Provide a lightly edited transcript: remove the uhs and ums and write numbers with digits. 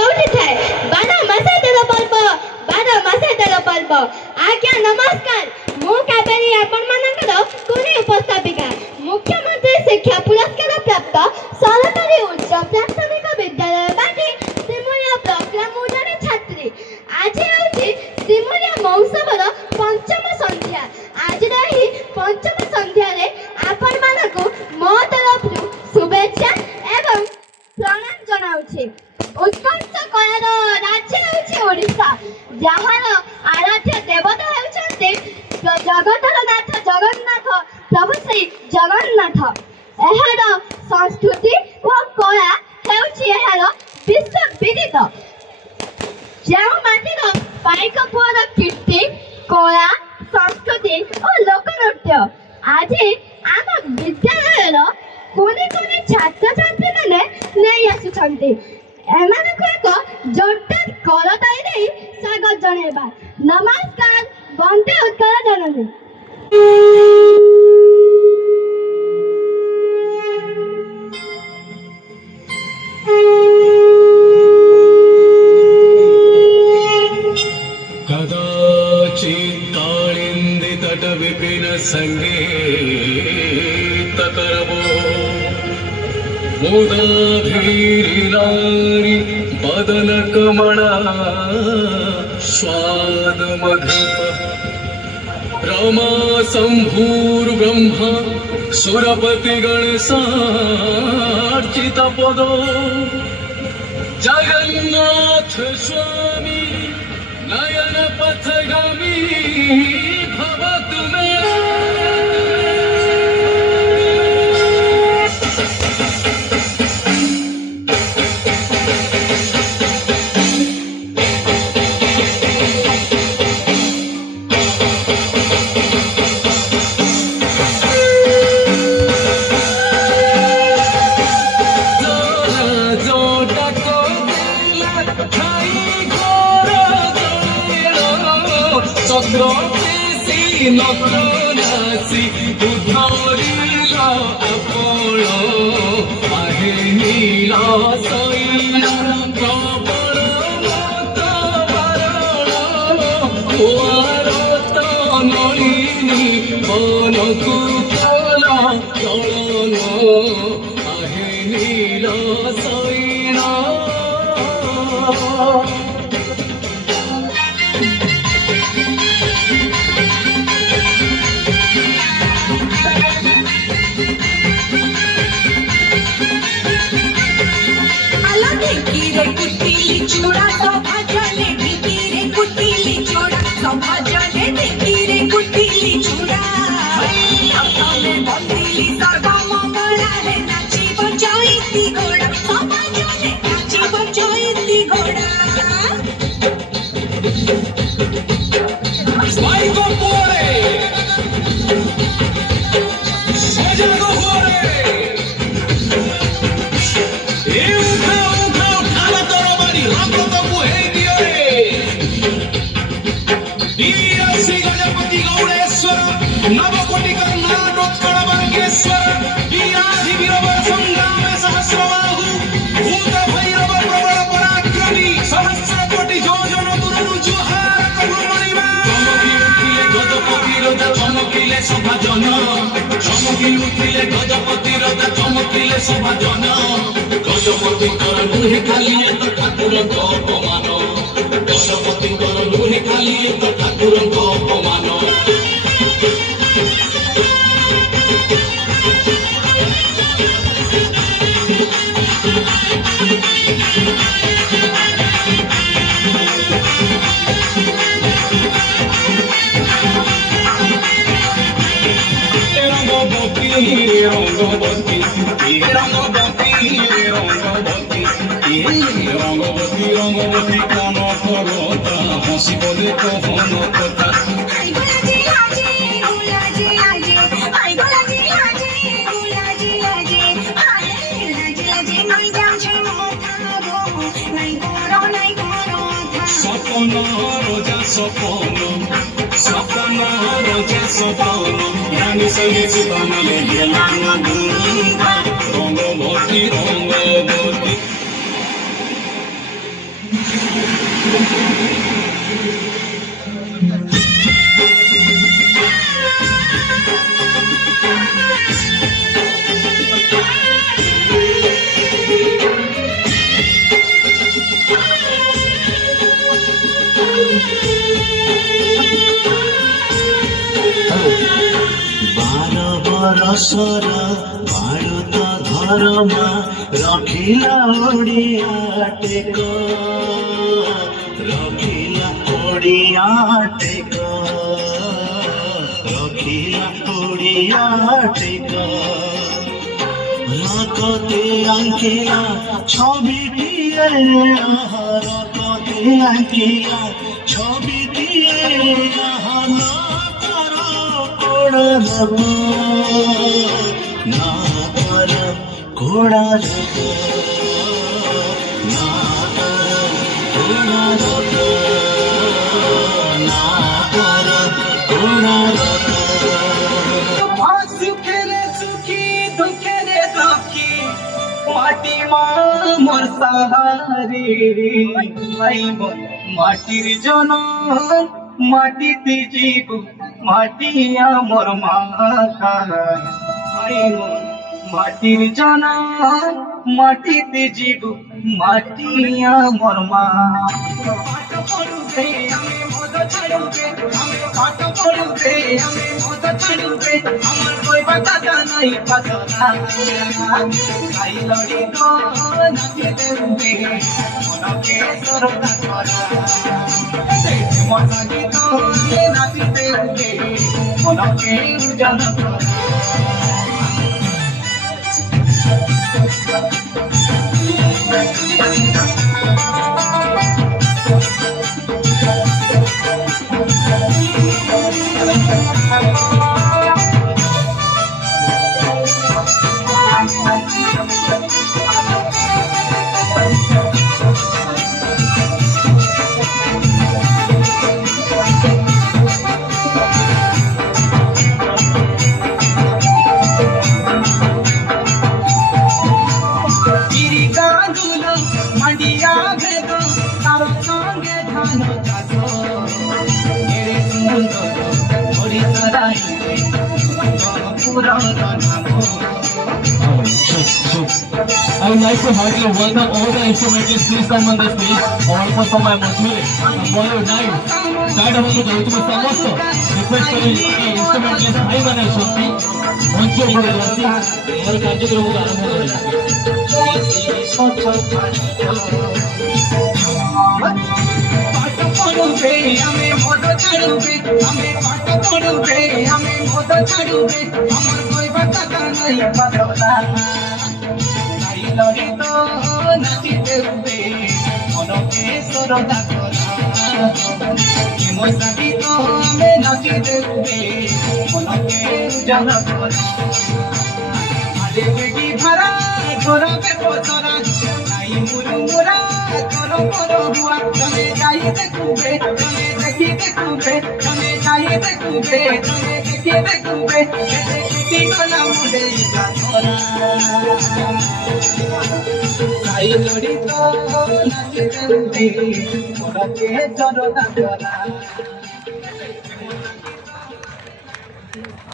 जोड़ी थे 12 मासे तेरो पर्व 12 मासे तेरो पर्व आज्ञा नमस्कार मु काबेरी आपण मानकर कोनी उपस्थापिका मुख्यमंत्री शिक्षा पुरस्कार प्राप्त सरकारी उच्च प्राथमिक विद्यालय बाटी सिमुलिया प्रोग्राम उड़ाने छात्री आज होची सिमुलिया महोत्सवर पंचम संध्या आज रही पंचम संध्या रे आपण मानकु मो तरफ शुभेच्छा एवं प्रणाम जनाउछि उत्कर्ष कलार राज्य होछि ओडिशा जहार आराध्य देवता हेउछन्ते जगतर नाथ जगन्नाथ प्रभु श्री जगन्नाथ एहार संस्कृति और कला हेउछि एहार विश्व विदित ଯେଉଁ ମାଟିର ପାଇକ ପୁଅର କୀର୍ତ୍ତି କଳା ସଂସ୍କୃତି ଓ ଲୋକନୃତ୍ୟ ଆଜି ଆମ ବିଦ୍ୟାଳୟର କୁନି କୁନି ଛାତ୍ରଛାତ୍ରୀମାନେ ନେଇ ଆସୁଛନ୍ତି ଏମାନଙ୍କୁ ଏକ ଜୋରଦାର କରତାଳି ଦେଇ ସ୍ୱାଗତ ଜଣାଇବା ନମସ୍କାର ବନ୍ଦେ ଉତ୍କଳ ଜନନୀ विपिन संगीत करबो मुदाधीरिलारी बदन कमणा स्वाद मधुप रमा शंभूर ब्रह्मा सुरपति गणेशार्चित पदो जगन्नाथ स्वामी नयन पथगामी भव तुम्हें नसी उधरिल आपण आहे नील शैल प्रबल मत बारण कुआरत नलिनी बनकु कल चलन आहे नील शैल चूड़ा सभाजले ढिकीरे कुटिली चूड़ा सभाजले ढिकीरे कुटिली चूड़ा अपने बंदिली सर्वा मंगला है नाची बजाईती घोड़ा सभाजले नाची बजाईती घोड़ा स्वाइको पोरे सजागो पोरे नवकोटि कर्नाटोत्कल वर्गेश्वर वीराधि वीरवर संग्राम सहस्रबाहु भूत भैरव प्रबल पराक्रमी सहस्र कोटि योजन दुरनु जुहार करुमणिमा चमकी उठिले गजपति रजा चमकिले सभाजन चमकी उठिले गजपति रजा चमकिले सभाजन गजपति कर नुहे खाली एक ठाकुर को अपमान गजपति कर नुहे खाली एक ठाकुर को अपमान रंगवती कौन करता हसी बोले कहन कथा सपन रोजा सपन सपन रोजा सपन रानी संगे सुतन ले गेला रंगवती ବରଷର ବାଳୁତ ଧରମା ରଖିଲା ଓଡ଼ିଆ ଟେକ ରଖିଲା ଓଡ଼ିଆ ଟେକ ରଖିଲା ଓଡ଼ିଆ ଟେକ রকতে আঙ্কিলা ছবিটিয়ে রকতে আঙ্কিলা ছবিটিয়ে না কর কোড়া রব না কর কোড়া রব না কর কোড়া রব না কর কোড়া রব সুখেরে সুখী দুঃখেরে দুঃখী মাটি মা মোর সাহারে ভাই মোর মাটির জন মাটিতে জীব মাটি আমার মা ভাই মোর মাটির জন মাটিতে জীব মাটি আমার মা পাঠ পড়ুবে আমি মদ ছাড়ুবে আমি পাঠ পড়ুবে আমি মদ ছাড়ুবে আমার কইবা কথা নাই পাসনা খাই লড়ি তো নাচে দেবে মনকে সরদা করা মন সাজি তো নাচি দেবে মনকে উজালা করা মাটিয়া ভেদ তার সঙ্গে ধান চাষ এরে সুন্দর হরিচরাইতে পুরাণ নাম I would like to heartily welcome all the instrumentalists. Please come on the stage. Also from my Muslim Bollywood night. Start হতে যাচ্ছে সমস্ত রিকোয়েস্ট করি ইনস্ট্রুমেন্টালিস্ট ভাই মানে সত্যি মঞ্চ উপরে বসি আমার কার্যক্রম আরম্ভ করে পাঠ পড়ুবে আমি মদ ছাড়ুবে আমি পাঠ পড়ুবে আমি মদ ছাড়ুবে আমার কইবা কথা নাই পাসনা খাই লড়ি তো নাচি দেবে মনকে সরদা করা মোর সাথী তো আমি নাচি দেবে মনকে উজালা করা আরে বেটি ভাড়া ধরাবে পছরা নাই মুরু মুরা তোর পর হুয়া তনে যাই দেখুবে তনে দেখি দেখুবে তনে যাই দেখুবে তনে দেখি দেখুবে দেখি গলা মুড়ে ধরা খাই লড়ি তো নাচে দেবে মোরকে সরদা করা